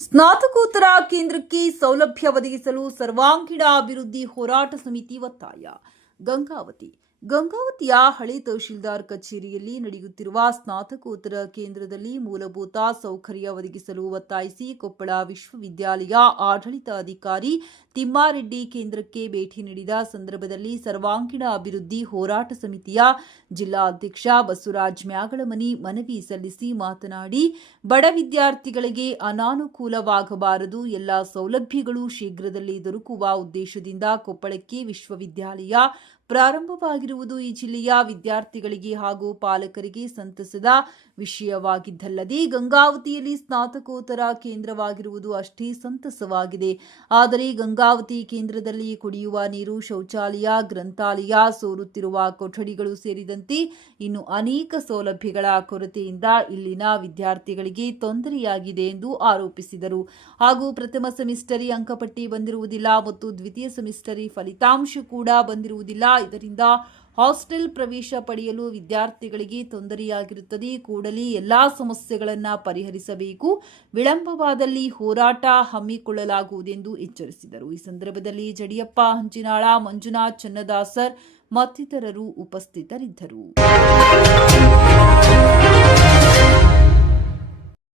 ಸ್ನಾತಕೋತ್ತರ ಕೇಂದ್ರಕ್ಕೆ ಸೌಲಭ್ಯ ಒದಗಿಸಲು ಸರ್ವಾಂಗೀಣ ಅಭಿವೃದ್ಧಿ ಹೋರಾಟ ಸಮಿತಿ ಒತ್ತಾಯ. ಗಂಗಾವತಿ ಗಂಗಾವತಿಯ ಹಳೆ ತಹಶೀಲ್ದಾರ್ ಕಚೇರಿಯಲ್ಲಿ ನಡೆಯುತ್ತಿರುವ ಸ್ನಾತಕೋತ್ತರ ಕೇಂದ್ರದಲ್ಲಿ ಮೂಲಭೂತ ಸೌಕರ್ಯ ಒದಗಿಸಲು ಒತ್ತಾಯಿಸಿ ಕೊಪ್ಪಳ ವಿಶ್ವವಿದ್ಯಾಲಯ ಆಡಳಿತಾಧಿಕಾರಿ ತಿಮ್ಮಾರೆಡ್ಡಿ ಕೇಂದ್ರಕ್ಕೆ ಭೇಟಿ ನೀಡಿದ ಸಂದರ್ಭದಲ್ಲಿ ಸರ್ವಾಂಗೀಣ ಅಭಿವೃದ್ಧಿ ಹೋರಾಟ ಸಮಿತಿಯ ಜಿಲ್ಲಾಧ್ಯಕ್ಷ ಬಸವರಾಜ್ ಮ್ಯಾಗಳಮನಿ ಮನವಿ ಸಲ್ಲಿಸಿ ಮಾತನಾಡಿ, ಬಡ ವಿದ್ಯಾರ್ಥಿಗಳಿಗೆ ಅನಾನುಕೂಲವಾಗಬಾರದು, ಎಲ್ಲ ಸೌಲಭ್ಯಗಳು ಶೀಘ್ರದಲ್ಲಿ ದೊರಕುವ ಉದ್ದೇಶದಿಂದ ಕೊಪ್ಪಳಕ್ಕೆ ವಿಶ್ವವಿದ್ಯಾಲಯ ಪ್ರಾರಂಭವಾಗಿರುವುದು ಈ ಜಿಲ್ಲೆಯ ವಿದ್ಯಾರ್ಥಿಗಳಿಗೆ ಹಾಗೂ ಪಾಲಕರಿಗೆ ಸಂತಸದ ವಿಷಯವಾಗಿದ್ದಲ್ಲದೆ ಗಂಗಾವತಿಯಲ್ಲಿ ಸ್ನಾತಕೋತ್ತರ ಕೇಂದ್ರವಾಗಿರುವುದು ಅಷ್ಟೇ ಸಂತಸವಾಗಿದೆ. ಆದರೆ ಗಂಗಾವತಿ ಕೇಂದ್ರದಲ್ಲಿ ಕುಡಿಯುವ ನೀರು, ಶೌಚಾಲಯ, ಗ್ರಂಥಾಲಯ ಸೋರುತ್ತಿರುವ ಕೊಠಡಿಗಳು ಸೇರಿದಂತೆ ಇನ್ನು ಅನೇಕ ಸೌಲಭ್ಯಗಳ ಕೊರತೆಯಿಂದ ಇಲ್ಲಿನ ವಿದ್ಯಾರ್ಥಿಗಳಿಗೆ ತೊಂದರೆಯಾಗಿದೆ ಎಂದು ಆರೋಪಿಸಿದರು. ಹಾಗೂ ಪ್ರಥಮ ಸೆಮಿಸ್ಟರಿ ಅಂಕಪಟ್ಟಿ ಬಂದಿರುವುದಿಲ್ಲ ಮತ್ತು ದ್ವಿತೀಯ ಸೆಮಿಸ್ಟರಿ ಫಲಿತಾಂಶ ಕೂಡ ಬಂದಿರುವುದಿಲ್ಲ. ಇದರಿಂದ ಹಾಸ್ಟೆಲ್ ಪ್ರವೇಶ ಪಡೆಯಲು ವಿದ್ಯಾರ್ಥಿಗಳಿಗೆ ತೊಂದರೆಯಾಗಿರುತ್ತದೆ. ಕೂಡಲೇ ಎಲ್ಲಾ ಸಮಸ್ಯೆಗಳನ್ನು ಪರಿಹರಿಸಬೇಕು. ವಿಳಂಬವಾದಲ್ಲಿ ಹೋರಾಟ ಹಮ್ಮಿಕೊಳ್ಳಲಾಗುವುದೆಂದು ಎಚ್ಚರಿಸಿದರು. ಈ ಸಂದರ್ಭದಲ್ಲಿ ಜಡಿಯಪ್ಪ, ಹಂಚಿನಾಳ, ಮಂಜುನಾಥ್, ಚನ್ನದಾಸರ್ ಮತ್ತಿತರರು ಉಪಸ್ಥಿತರಿದ್ದರು.